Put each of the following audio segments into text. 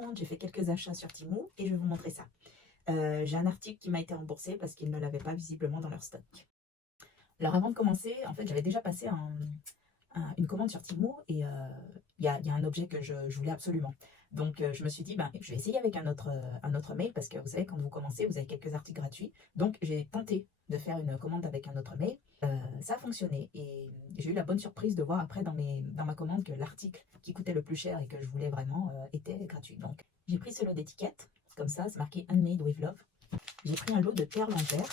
monde, j'ai fait quelques achats sur Temu et je vais vous montrer ça. J'ai un article qui m'a été remboursé parce qu'ils ne l'avaient pas visiblement dans leur stock. Alors avant de commencer, en fait, j'avais déjà passé une commande sur Temu et il y a un objet que je voulais absolument. Donc je me suis dit, ben, je vais essayer avec un autre mail parce que vous savez, quand vous commencez, vous avez quelques articles gratuits. Donc j'ai tenté de faire une commande avec un autre mail. Ça a fonctionné et j'ai eu la bonne surprise de voir après dans ma commande que l'article qui coûtait le plus cher et que je voulais vraiment était gratuit. Donc j'ai pris ce lot d'étiquettes, comme ça, c'est marqué Handmade with Love. J'ai pris un lot de perles en verre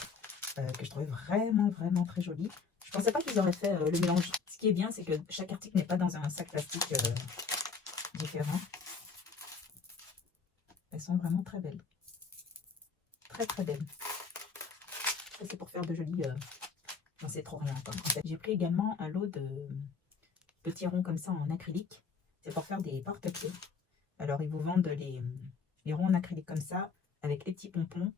que je trouvais vraiment très joli. Je pensais pas qu'ils auraient fait le mélange. Ce qui est bien, c'est que chaque article n'est pas dans un sac plastique différent. Elles sont vraiment très belles. Très belles. Ça, c'est pour faire de jolis... J'en sais trop rien encore. En fait, j'ai pris également un lot de petits ronds comme ça en acrylique. C'est pour faire des porte-clés. Alors, ils vous vendent les ronds en acrylique comme ça, avec les petits pompons.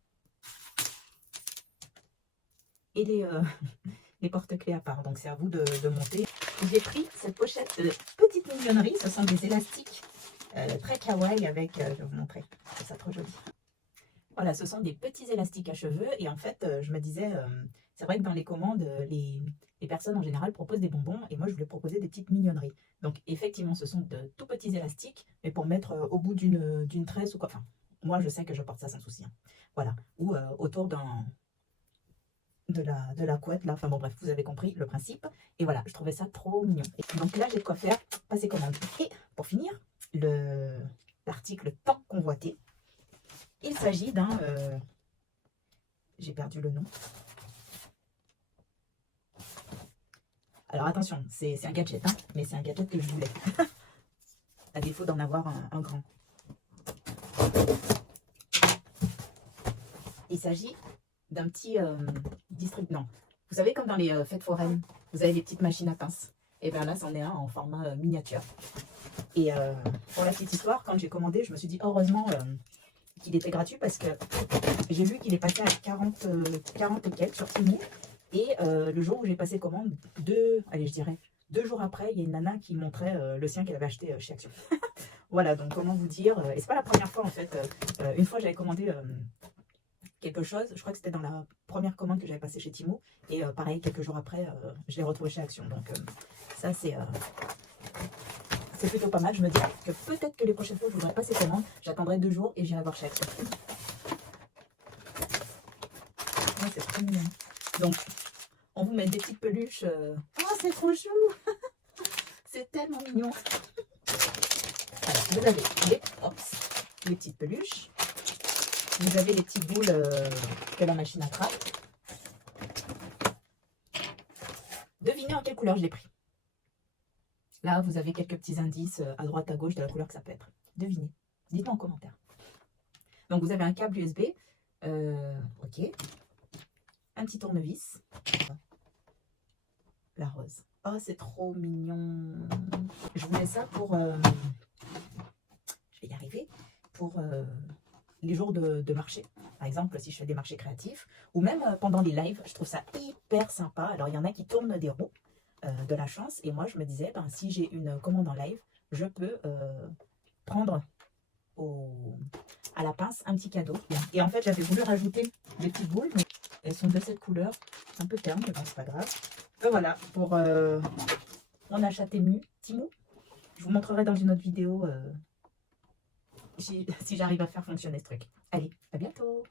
Et les porte-clés à part. Donc, c'est à vous de monter. J'ai pris cette pochette de petites mignonneries. Ce sont des élastiques très kawaii avec... je vais vous montrer. Je trouve ça trop joli. Voilà, ce sont des petits élastiques à cheveux. Et en fait, je me disais... c'est vrai que dans les commandes, les personnes en général proposent des bonbons et moi je voulais proposer des petites mignonneries. Donc effectivement, ce sont de tout petits élastiques, mais pour mettre au bout d'une tresse ou quoi. Enfin, moi je sais que je porte ça sans souci. Hein. Voilà, ou autour de la couette là. Enfin bon bref, vous avez compris le principe. Et voilà, je trouvais ça trop mignon. Et donc là, j'ai de quoi faire passer commande. Et pour finir, l'article tant convoité, il s'agit d'un... j'ai perdu le nom. Alors attention, c'est un gadget, hein, mais c'est un gadget que je voulais. À défaut d'en avoir un grand. Il s'agit d'un petit distributeur. Non, vous savez, comme dans les fêtes foraines, vous avez les petites machines à pince. Et bien là, c'en est un en format miniature. Et pour la petite histoire, quand j'ai commandé, je me suis dit heureusement qu'il était gratuit parce que j'ai vu qu'il est passé à 40 et quelques sur Temu. Et le jour où j'ai passé commande, je dirais 2 jours après, il y a une nana qui montrait le sien qu'elle avait acheté chez Action. Voilà, donc comment vous dire, et c'est pas la première fois en fait. Une fois j'avais commandé quelque chose, je crois que c'était dans la première commande que j'avais passée chez Temu. Et pareil, quelques jours après, je l'ai retrouvé chez Action. Donc ça c'est plutôt pas mal. Je me dis que peut-être que les prochaines fois je voudrais passer commande, j'attendrai 2 jours et j'irai voir chez Action. Ouais, c'est trop mignon. Donc, on vous met des petites peluches. Oh, c'est trop chou. C'est tellement mignon. Alors, vous avez les petites peluches. Vous avez les petites boules que la machine attrape. Devinez en quelle couleur je l'ai pris. Là, vous avez quelques petits indices à droite, à gauche de la couleur que ça peut être. Devinez. Dites-moi en commentaire. Donc, vous avez un câble USB. Ok. Un petit tournevis. La rose. Oh, c'est trop mignon. Je voulais ça pour... je vais y arriver. Pour les jours de marché. Par exemple, si je fais des marchés créatifs. Ou même pendant les lives. Je trouve ça hyper sympa. Alors, il y en a qui tournent des roues. De la chance. Et moi, je me disais, ben, si j'ai une commande en live, je peux prendre à la pince un petit cadeau. Et en fait, j'avais voulu rajouter des petites boules. Mais elles sont de cette couleur. C'est un peu terne, mais bon, c'est pas grave. Voilà, pour mon achat Temu. Je vous montrerai dans une autre vidéo si j'arrive à faire fonctionner ce truc. Allez, à bientôt!